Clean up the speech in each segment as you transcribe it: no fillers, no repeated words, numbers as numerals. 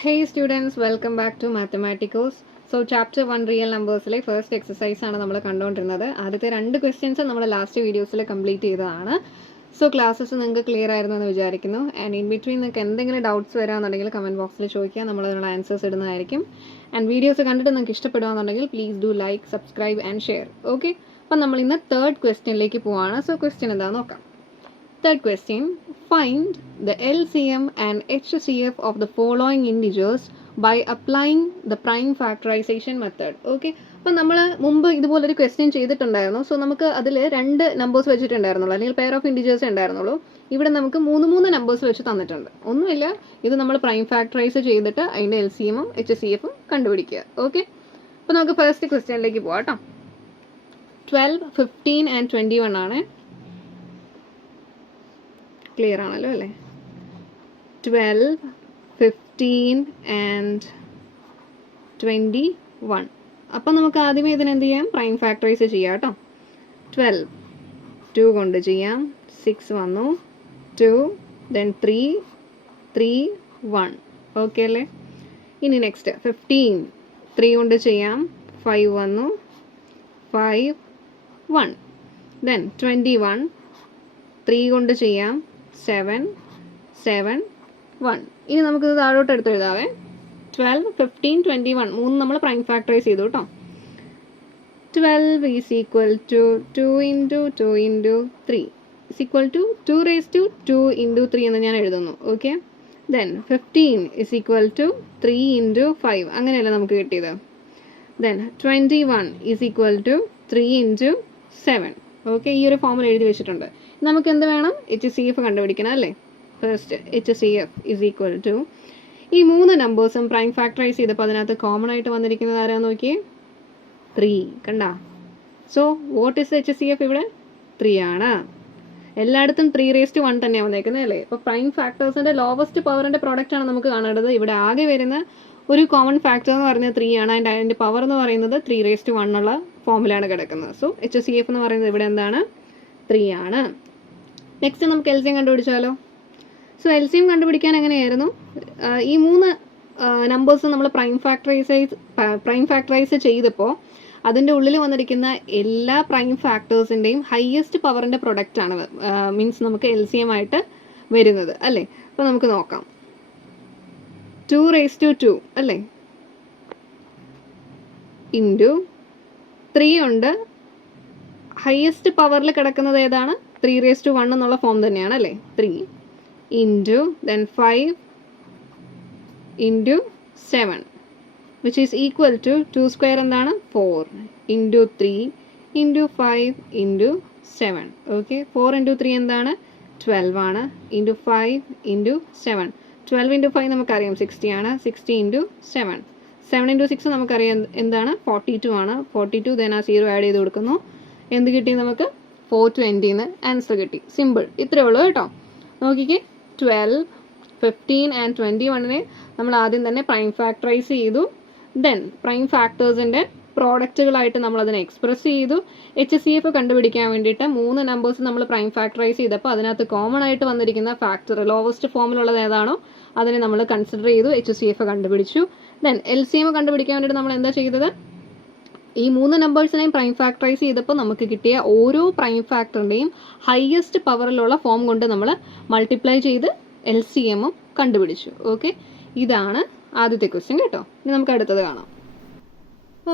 Hey students, welcome back to Mathematicals. So chapter 1 real numbersലെ first exercise ആണ് നമ്മൾ കണ്ടുകൊണ്ടിരുന്നത്. ആദ്യത്തെ 2 questions നമ്മൾ ലാസ്റ്റ് വീഡിയോസിൽ കംപ്ലീറ്റ് ചെയ്തതാണ്. സോ ക്ലാസ്സസ് നിങ്ങൾക്ക് ക്ലിയർ ആയിരുന്നു എന്ന് വിചാരിക്കുന്നു. ആൻഡ് ഇൻ ബിറ്റ്വീൻ നിങ്ങൾക്ക് എന്തെങ്കിലും ഡൗട്ട്സ് വരാമെന്നുണ്ടെങ്കിൽ കമൻറ്റ് ബോക്സിൽ ചോദിക്കുക, നമ്മൾ അതിനുള്ള ആൻസേഴ്സ് ഇടുന്നതായിരിക്കും. ആൻഡ് വീഡിയോസ് കണ്ടിട്ട് നിങ്ങൾക്ക് ഇഷ്ടപ്പെടുകയാണെന്നുണ്ടെങ്കിൽ please do like, subscribe and share. Okay, അപ്പം നമ്മൾ ഇന്ന് തേർഡ് ക്വസ്റ്റ്യനിലേക്ക് പോവാണ്. സോ ക്വസ്റ്റ്യൻ എന്താണെന്ന് നോക്കാം. Third question, find the LCM and HCF of the following integers by applying the prime factorization method. Okay, അപ്പം നമ്മൾ മുമ്പ് ഇതുപോലൊരു ക്വസ്റ്റ്യൻ ചെയ്തിട്ടുണ്ടായിരുന്നു. സോ നമുക്ക് അതിൽ 2 നമ്പേഴ്സ് വെച്ചിട്ടുണ്ടായിരുന്നുള്ളൂ, അല്ലെങ്കിൽ പെയർ ഓഫ് ഇൻഡിജേഴ്സ് ഉണ്ടായിരുന്നുള്ളൂ. ഇവിടെ നമുക്ക് 3 നമ്പേഴ്സ് വെച്ച് തന്നിട്ടുണ്ട്. ഒന്നുമില്ല, ഇത് നമ്മൾ പ്രൈം ഫാക്ടറൈസ് ചെയ്തിട്ട് അതിൻ്റെ LCMഉം HCFഉം കണ്ടുപിടിക്കുക. ഓക്കെ, അപ്പോൾ നമുക്ക് ഫസ്റ്റ് ക്വസ്റ്റ്യനിലേക്ക് പോകാം കേട്ടോ. 12, 15 and 21 ആണ്. ക്ലിയർ ആണല്ലോ അല്ലേ? 12, 15 and 21. അപ്പം നമുക്ക് ആദ്യമേ ഇതിനെന്ത് ചെയ്യാം? പ്രൈം ഫാക്ടറൈസ് ചെയ്യാം കേട്ടോ. 12 2 കൊണ്ട് ചെയ്യാം, 6 വന്നു, 2 then 3 3 1. ഓക്കെ അല്ലേ? ഇനി നെക്സ്റ്റ് 15 3 കൊണ്ട് ചെയ്യാം, 5 വന്നു, 5 1. then 21 3 കൊണ്ട് ചെയ്യാം, 7 7 1. ഇനി നമുക്കിത് താഴോട്ട് എടുത്ത് എഴുതാവേ. 12, 15, 21 മൂന്ന് നമ്മൾ പ്രൈം ഫാക്ടറൈസ് ചെയ്തു കേട്ടോ. 12 is equal to 2 into 2 into 3 is equal to 2 raise to 2 into 3 എന്ന് ഞാൻ എഴുതുന്നു. Okay, then 15 is equal to 3 into 5, അങ്ങനെയല്ല നമുക്ക് കിട്ടിയത്. Then 21 is equal to 3 into 7. Okay, ഈ ഒരു ഫോമിൽ എഴുതി വെച്ചിട്ടുണ്ട്. നമുക്ക് എന്ത് വേണം? HCF കണ്ടുപിടിക്കണം അല്ലേ? First HCF is equal to, ഈ 3 നമ്പേഴ്സും പ്രൈം ഫാക്ടറൈസ് ചെയ്തപ്പോൾ അതിനകത്ത് കോമൺ ആയിട്ട് വന്നിരിക്കുന്നത് ആരാന്ന് നോക്കിയേ? 3. കണ്ട? So what is HCF? ഇവിടെ 3 ആണ്. എല്ലായിടത്തും 3 raised to 1 തന്നെയാണ് വന്നേക്കുന്നത് അല്ലേ? അപ്പോൾ പ്രൈം ഫാക്ടേഴ്സിൻ്റെ ലോവസ്റ്റ് പവറിൻ്റെ പ്രോഡക്റ്റ് ആണ് നമുക്ക് കാണേണ്ടത്. ഇവിടെ ആകെ വരുന്ന ഒരു കോമൺ ഫാക്ടർ എന്ന് പറയുന്നത് 3 ആണ്. അതിൻ്റെ പവർ എന്ന് പറയുന്നത് 3 raised to 1 ഉള്ള ഫോമിലാണ് കിടക്കുന്നത്. സോ HCF എന്ന് പറയുന്നത് ഇവിടെ എന്താണ്? 3 ആണ്. നെക്സ്റ്റ് നമുക്ക് LCM കണ്ടുപിടിച്ചാലോ? സോ LCM കണ്ടുപിടിക്കാൻ എങ്ങനെയായിരുന്നു? ഈ 3 നമ്പേഴ്സ് നമ്മൾ പ്രൈം ഫാക്ടറൈസ് ചെയ്തപ്പോൾ അതിൻ്റെ ഉള്ളിൽ വന്നിരിക്കുന്ന എല്ലാ പ്രൈം ഫാക്ടേഴ്സിൻ്റെയും ഹയസ്റ്റ് പവറിൻ്റെ പ്രൊഡക്റ്റ് ആണ്, മീൻസ് നമുക്ക് LCM ആയിട്ട് വരുന്നത് അല്ലേ? അപ്പോൾ നമുക്ക് നോക്കാം. 2 raised to 2 അല്ലേ, ഇൻറ്റു 3 ഉണ്ട്. ഹയസ്റ്റ് പവറിൽ കിടക്കുന്നത് ഏതാണ്? 3 raised to 1 എന്നുള്ള ഫോം തന്നെയാണ് അല്ലേ? 3 into then 5 into 7 which is equal to 2 square എന്താണ്? 4 into 3 into 5 into 7. Okay, 4 into 3 എന്താണ്? 12 ആണ്. Into 5 into 7. 12 ഇൻറ്റു 5 നമുക്കറിയാം 60 ആണ്. 60 ഇൻറ്റു 7. 7 ഇൻറ്റു 6 നമുക്കറിയാം എന്താണ്? 42 ആണ്. 42 ദെൻ ആ 0 ആഡ് ചെയ്ത് കൊടുക്കുന്നു. എന്ത് കിട്ടി നമുക്ക്? 420 ആൻസർ കിട്ടി. സിമ്പിൾ, ഇത്രയേ ഉള്ളൂ കേട്ടോ. നോക്കിക്കേ, 12, 15 and 21 നമ്മൾ ആദ്യം തന്നെ പ്രൈം ഫാക്ടറൈസ് ചെയ്തു. ദെൻ പ്രൈം ഫാക്ടേഴ്സിൻ്റെ പ്രോഡക്റ്റുകളായിട്ട് നമ്മൾ അതിനെ എക്സ്പ്രസ് ചെയ്തു. HCF കണ്ടുപിടിക്കാൻ വേണ്ടിയിട്ട് 3 നമ്പേഴ്സ് നമ്മൾ പ്രൈം ഫാക്ടറൈസ് ചെയ്തപ്പോൾ അതിനകത്ത് കോമൺ ആയിട്ട് വന്നിരിക്കുന്ന ഫാക്ടർ ലോവസ്റ്റ് ഫോമിലുള്ളത് ഏതാണോ അതിനെ നമ്മൾ കൺസിഡർ ചെയ്തു, HCF കണ്ടുപിടിച്ചു. ദെൻ LCM കണ്ടുപിടിക്കാൻ വേണ്ടിയിട്ട് നമ്മൾ എന്താ ചെയ്തത്? ഈ 3 നമ്പേഴ്സിനെയും പ്രൈം ഫാക്ടറൈസ് ചെയ്തപ്പോൾ നമുക്ക് കിട്ടിയ ഓരോ പ്രൈം ഫാക്ടറിൻ്റെയും ഹയസ്റ്റ് പവറിലുള്ള ഫോം കൊണ്ട് നമ്മൾ മൾട്ടിപ്ലൈ ചെയ്ത് LCMഉം കണ്ടുപിടിച്ചു. ഓക്കെ, ഇതാണ് ആദ്യത്തെ ക്വസ്റ്റ്യൻ കേട്ടോ. ഇനി നമുക്ക് അടുത്തത് കാണാം.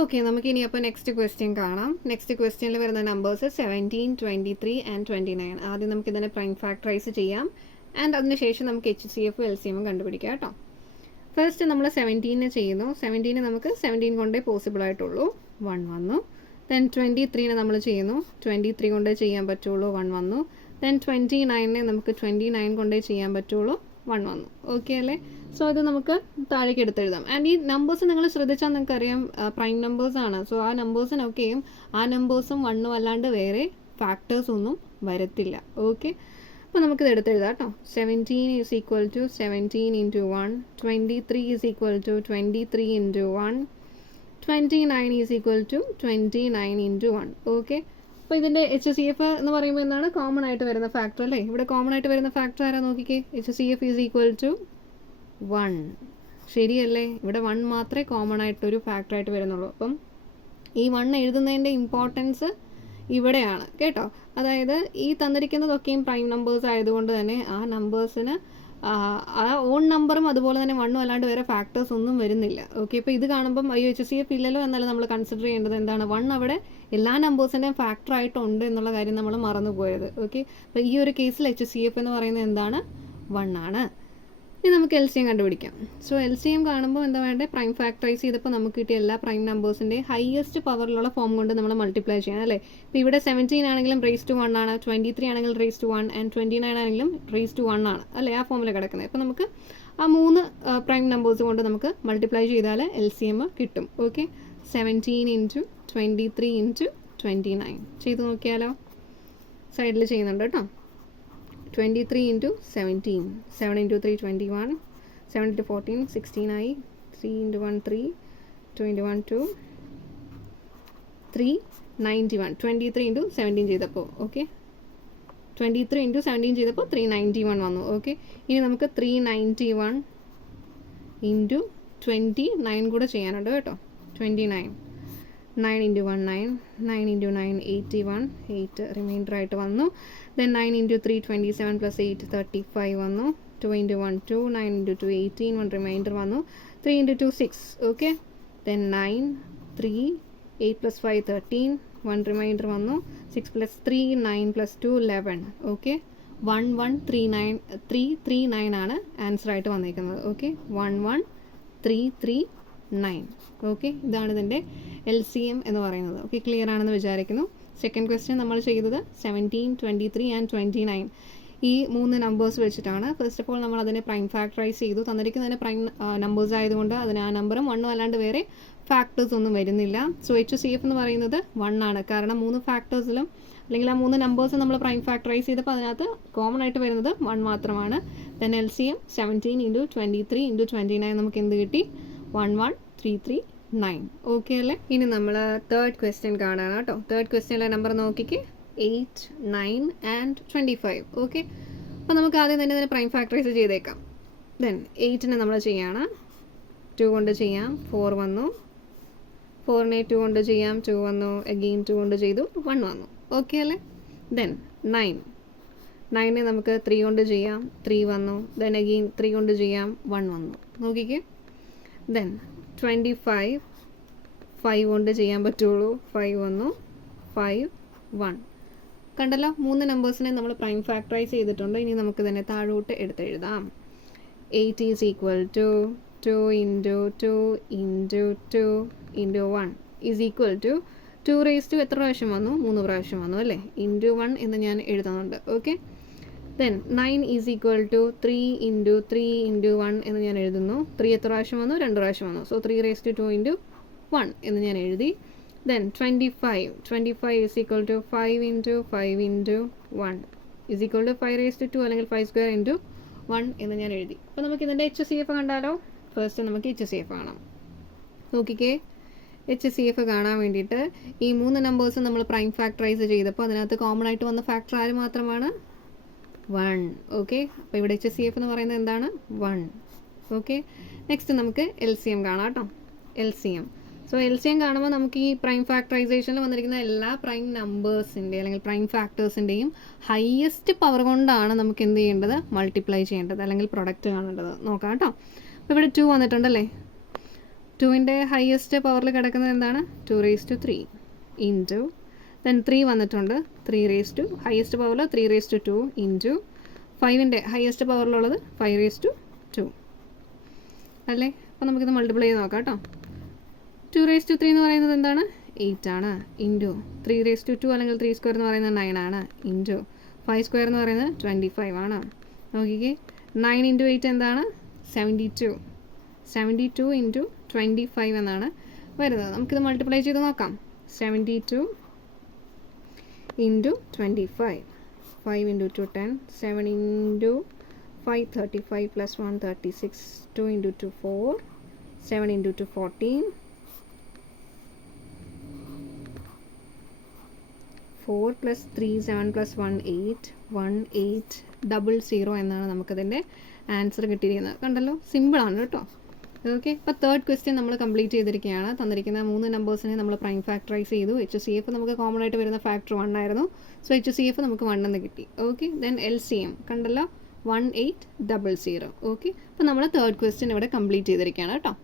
ഓക്കെ, നമുക്ക് ഇനി അപ്പോൾ നെക്സ്റ്റ് ക്വസ്റ്റ്യൻ കാണാം. നെക്സ്റ്റ് ക്വസ്റ്റ്യനിൽ വരുന്ന നമ്പേഴ്സ് 17, 23 and 29. ആദ്യം നമുക്ക് ഇതിനെ പ്രൈം ഫാക്ടറൈസ് ചെയ്യാം. ആൻഡ് അതിനുശേഷം നമുക്ക് HCFഉം LCMഉം കണ്ടുപിടിക്കാം കേട്ടോ. ഫസ്റ്റ് നമ്മൾ 17 ചെയ്യുന്നു. 17 നമുക്ക് 17 കൊണ്ടേ പോസിബിൾ ആയിട്ടുള്ളൂ, 1 വന്നു. ദെൻ 23 നമ്മൾ ചെയ്യുന്നു, 23 കൊണ്ടേ ചെയ്യാൻ പറ്റുള്ളൂ, 1 വന്നു. ദെൻ 29 നമുക്ക് 29 കൊണ്ടേ ചെയ്യാൻ പറ്റുള്ളൂ, 1 വന്നു. ഓക്കെ അല്ലേ? സോ ഇത് നമുക്ക് താഴേക്ക് എടുത്തെഴുതാം. ആൻഡ് ഈ നമ്പേഴ്സ് നിങ്ങൾ ശ്രദ്ധിച്ചാൽ നിങ്ങൾക്കറിയാം പ്രൈം നമ്പേഴ്സാണ്. സോ ആ നമ്പേഴ്സിനൊക്കെയും ആ നമ്പേഴ്സും 1 അല്ലാണ്ട് വേറെ ഫാക്ടേഴ്സ് ഒന്നും വരത്തില്ല. ഓക്കെ, അപ്പോൾ നമുക്കിത് എടുത്തെഴുതാം കേട്ടോ. 17 is equal to 17 into 1. 23 is equal to 23 into 1. 29 is equal to 29 into 1. Okay, അപ്പോൾ ഇതിൻ്റെ HCF എന്ന് പറയുമ്പോൾ എന്താണ്? കോമൺ ആയിട്ട് വരുന്ന ഫാക്ടർ അല്ലേ? ഇവിടെ കോമൺ ആയിട്ട് വരുന്ന ഫാക്ടർ ആരാ നോക്കിക്കേ? HCF is equal to 1. ശരിയല്ലേ? ഇവിടെ 1 മാത്രമേ കോമൺ ആയിട്ടൊരു ഫാക്ടറായിട്ട് വരുന്നുള്ളൂ. അപ്പം ഈ 1 എഴുതുന്നതിൻ്റെ ഇമ്പോർട്ടൻസ് ഇവിടെയാണ് കേട്ടോ. അതായത് ഈ തന്നിരിക്കുന്നതൊക്കെയും പ്രൈം നമ്പേഴ്സ് ആയതുകൊണ്ട് തന്നെ ആ നമ്പേഴ്സിന് ആ ഓൺ നമ്പറും അതുപോലെ തന്നെ 1 അല്ലാണ്ട് വേറെ ഫാക്ടേഴ്സ് ഒന്നും വരുന്നില്ല. ഓക്കെ, ഇപ്പോൾ ഇത് കാണുമ്പം HCF ഇല്ലല്ലോ എന്നല്ല നമ്മൾ കൺസിഡർ ചെയ്യേണ്ടത്. എന്താണ് 1 അവിടെ എല്ലാ നമ്പേഴ്സിൻ്റെയും ഫാക്ടർ ആയിട്ടുണ്ട് എന്നുള്ള കാര്യം നമ്മൾ മറന്നുപോയത്. ഓക്കെ, അപ്പോൾ ഈ ഒരു കേസിൽ HCF എന്ന് പറയുന്നത് എന്താണ്? 1 ആണ്. ഇനി നമുക്ക് LCM കണ്ടുപിടിക്കാം. സോ LCM കാണുമ്പോൾ എന്താ വേണ്ടത്? പ്രൈം ഫാക്ടറൈസ് ചെയ്തപ്പോൾ നമുക്ക് കിട്ടിയ എല്ലാ പ്രൈം നമ്പേഴ്സിൻ്റെ ഹയസ്റ്റ് പവറിലുള്ള ഫോം കൊണ്ട് നമ്മൾ മൾട്ടിപ്ലൈ ചെയ്യണം അല്ലേ? ഇപ്പോൾ ഇവിടെ 17 ആണെങ്കിലും റേസ് ടു 1 ആണ്, 23 ആണെങ്കിലും റേസ് ടു 1 ആൻഡ് 29 ആണെങ്കിലും റേസ് ടു 1 ആണ് അല്ലേ? ആ ഫോമിൽ കിടക്കുന്നത്. അപ്പോൾ നമുക്ക് ആ 3 പ്രൈം നമ്പേഴ്സ് കൊണ്ട് നമുക്ക് മൾട്ടിപ്ലൈ ചെയ്താൽ LCM കിട്ടും. ഓക്കെ, 17 ഇൻറ്റു 23 ഇൻറ്റു 29 ചെയ്ത് നോക്കിയാലോ? സൈഡിൽ ചെയ്യുന്നുണ്ട് കേട്ടോ. 23 into 17, 7 into 3 21, 7 into 14 16 ആയി, 3 into 1 3, 2 into 1 2, 3 91, 23 into 17 ചെയ്തപ്പോൾ ഓക്കെ, 23 into 17 ചെയ്തപ്പോൾ 391 വന്നു. ഓക്കെ, ഇനി നമുക്ക് 391 into 29 കൂടെ ചെയ്യാനുണ്ട് കേട്ടോ. 29 9 into 1 9, 9 into 9 81, 8 റിമൈൻഡർ ആയിട്ട് വന്നു. Then 9 into 3 27 plus 8 35 വന്നു. 2 into 1 2, 9 into 2 18, 1 റിമൈൻഡർ വന്നു. 3 into 2 6. Okay, then 9 3 8 plus 5 13, 1 remainder വന്നു. 6 plus 3 9 plus 2 11. ഓക്കെ, 11339 ആണ് ആൻസർ ആയിട്ട് വന്നിരിക്കുന്നത്. ഓക്കെ, 11339. ഓക്കെ, ഇതാണ് ഇതിൻ്റെ LCM എന്ന് പറയുന്നത്. ഓക്കെ, ക്ലിയർ ആണെന്ന് വിചാരിക്കുന്നു. സെക്കൻഡ് ക്വസ്റ്റ്യൻ നമ്മൾ ചെയ്തത് 17 23 ആൻഡ് 29 ഈ 3 നമ്പേഴ്സ് വെച്ചിട്ടാണ്. ഫസ്റ്റ് ഓഫ് ഓൾ നമ്മൾ അതിനെ പ്രൈം ഫാക്ടറൈസ് ചെയ്തു. തന്നിരിക്കുന്നതിന് പ്രൈം നമ്പേഴ്സ് ആയതുകൊണ്ട് അതിന് ആ നമ്പറും 1 അല്ലാണ്ട് വേറെ ഫാക്ടേഴ്സ് ഒന്നും വരുന്നില്ല. സോ HCF എന്ന് പറയുന്നത് 1 ആണ്. കാരണം 3 ഫാക്ടേഴ്സിലും അല്ലെങ്കിൽ ആ 3 നമ്പേഴ്സ് നമ്മൾ പ്രൈം ഫാക്ടറൈസ് ചെയ്തപ്പോൾ അതിനകത്ത് കോമൺ ആയിട്ട് വരുന്നത് 1 മാത്രമാണ്. ദെൻ LCM 17 ഇൻറ്റു 23 ഇൻറ്റു 29 നമുക്ക് എന്ത് കിട്ടി? 11339. ഓക്കെ അല്ലേ? ഇനി നമ്മൾ തേർഡ് ക്വസ്റ്റ്യൻ കാണാം കേട്ടോ. തേർഡ് ക്വസ്റ്റ്യനിലെ നമ്പർ നോക്കിക്ക് 8 9 ആൻഡ് 25. ഓക്കെ, അപ്പോൾ നമുക്ക് ആദ്യം തന്നെ ഇതിനെ പ്രൈം ഫാക്ടറൈസ് ചെയ്തേക്കാം. ദെൻ 8നെ നമ്മൾ ചെയ്യാണ്. 2 കൊണ്ട് ചെയ്യാം, 4 വന്നു. 4നെ 2 കൊണ്ട് ചെയ്യാം, 2 വന്നു. അഗെയിൻ 2 കൊണ്ട് ചെയ്തു, 1 വന്നു. ഓക്കെ അല്ലേ? ദെൻ 9നെ നമുക്ക് 3 കൊണ്ട് ചെയ്യാം, 3 വന്നു. ദെൻ അഗെയിൻ 3 കൊണ്ട് ചെയ്യാം, 1 വന്നു. നോക്കിക്കേ. ദെൻ 25 5 കൊണ്ട് ചെയ്യാൻ പറ്റുള്ളൂ, 5 വന്നു. 5 1. കണ്ടല്ലോ, 3 നമ്പേഴ്സിനെ നമ്മൾ പ്രൈം ഫാക്ടറൈസ് ചെയ്തിട്ടുണ്ട്. ഇനി നമുക്ക് തന്നെ താഴോട്ട് എടുത്തെഴുതാം. 8 is equal to 2 into 2 into 2 into 1 is equal to 2 raise to എത്ര പ്രാവശ്യം വന്നു? 3 പ്രാവശ്യം വന്നു അല്ലേ? ഇൻറ്റു 1 എന്ന് ഞാൻ എഴുതുന്നുണ്ട്. Okay, then 9 is equal to 3 into 3 into 1 എന്ന് ഞാൻ എഴുതുന്നു. 3 എത്ര പ്രാവശ്യം വന്നു? 2 പ്രാവശ്യം വന്നു. സോ 3 റേസ് ടു 2 ഇൻറ്റു 1 എന്ന് ഞാൻ എഴുതി. Then 25 is equal to 5 into 5 into 1 is equal to 5 raised to 2 അല്ലെങ്കിൽ 5 square into 1 എന്ന് ഞാൻ എഴുതി. അപ്പോൾ നമുക്ക് ഇതിൻ്റെ HCF കണ്ടാലോ? ഫസ്റ്റ് നമുക്ക് HCF കാണാം. നോക്കിക്കേ, HCF കാണാൻ വേണ്ടിയിട്ട് ഈ 3 നമ്പേഴ്സ് നമ്മൾ പ്രൈം ഫാക്ടറൈസ് ചെയ്തപ്പോൾ അതിനകത്ത് കോമൺ ആയിട്ട് വന്ന ഫാക്ടർ ആര് മാത്രമാണ്? 1. ഓക്കെ, അപ്പോൾ ഇവിടെ HCF എന്ന് പറയുന്നത് എന്താണ്? 1. ഓക്കെ, നെക്സ്റ്റ് നമുക്ക് LCM കാണാം കേട്ടോ. LCM. സോ LCM കാണുമ്പോൾ നമുക്ക് ഈ പ്രൈം ഫാക്ടറൈസേഷനിൽ വന്നിരിക്കുന്ന എല്ലാ പ്രൈം നമ്പേഴ്സിൻ്റെ അല്ലെങ്കിൽ പ്രൈം ഫാക്ടേഴ്സിൻ്റെയും ഹയസ്റ്റ് പവർ കൊണ്ടാണ് നമുക്ക് എന്ത് ചെയ്യേണ്ടത്? മൾട്ടിപ്ലൈ ചെയ്യേണ്ടത് അല്ലെങ്കിൽ പ്രൊഡക്റ്റ് കാണേണ്ടത്. നോക്കാം കേട്ടോ. അപ്പോൾ ഇവിടെ 2 വന്നിട്ടുണ്ടല്ലേ? 2ൻ്റെ ഹയസ്റ്റ് പവറിൽ കിടക്കുന്നത് എന്താണ്? 2 റേസ് ടു 3 ഇൻറ്റു ദെൻ 3 വന്നിട്ടുണ്ട്. 3 റേസ് ടു ഹയസ്റ്റ് പവറിൽ 3 റേസ് ടു 2 ഇൻറ്റു 5ൻ്റെ ഹയസ്റ്റ് പവറിലുള്ളത് 5 റേസ് ടു 2 അല്ലേ? അപ്പോൾ നമുക്കിത് മൾട്ടിപ്ലൈ ചെയ്ത് നോക്കാം കേട്ടോ. 2 റേസ് ടു 3 എന്ന് പറയുന്നത് എന്താണ്? 8 ആണ്. ഇൻറ്റു 3 റേസ് ടു 2 അല്ലെങ്കിൽ 3 സ്ക്വയർ എന്ന് പറയുന്നത് 9 ആണ്. ഇൻറ്റു 5 സ്ക്വയർ എന്ന് പറയുന്നത് 25 ആണ്. നോക്കിക്കേ, 9 ഇൻറ്റു 8 എന്താണ്? 72. 72 ഇൻറ്റു 25 എന്നാണ് വരുന്നത്. നമുക്കിത് മൾട്ടിപ്ലൈ ചെയ്ത് നോക്കാം. 72 into 25. 5 into 2 10. 7 into 5 35 plus 1 36. 2 into 2 4. 7 into 2 14. 4 plus 3 7 plus 1 8 1800 എന്നാണ് നമുക്കതിൻ്റെ ആൻസർ കിട്ടിയിരിക്കുന്നത്. കണ്ടല്ലോ, സിമ്പിളാണ് കേട്ടോ. ഓക്കെ, അപ്പോൾ തേർഡ് ക്വസ്റ്റ്യൻ നമ്മൾ കംപ്ലീറ്റ് ചെയ്തിരിക്കുകയാണ്. തന്നിരിക്കുന്ന 3 നമ്പേഴ്സിനെ നമ്മൾ പ്രൈം ഫാക്ടറൈസ് ചെയ്തു. HCF നമുക്ക് കോമൺ ആയിട്ട് വരുന്ന ഫാക്ടർ 1 ആയിരുന്നു. സോ HCF നമുക്ക് 1 എന്ന് കിട്ടി. ഓക്കെ, ദെൻ LCM കണ്ടല്ലോ 1800. ഓക്കെ, അപ്പോൾ നമ്മൾ തേർഡ് ക്വസ്റ്റ്യൻ ഇവിടെ കംപ്ലീറ്റ് ചെയ്തിരിക്കുകയാണ് കേട്ടോ.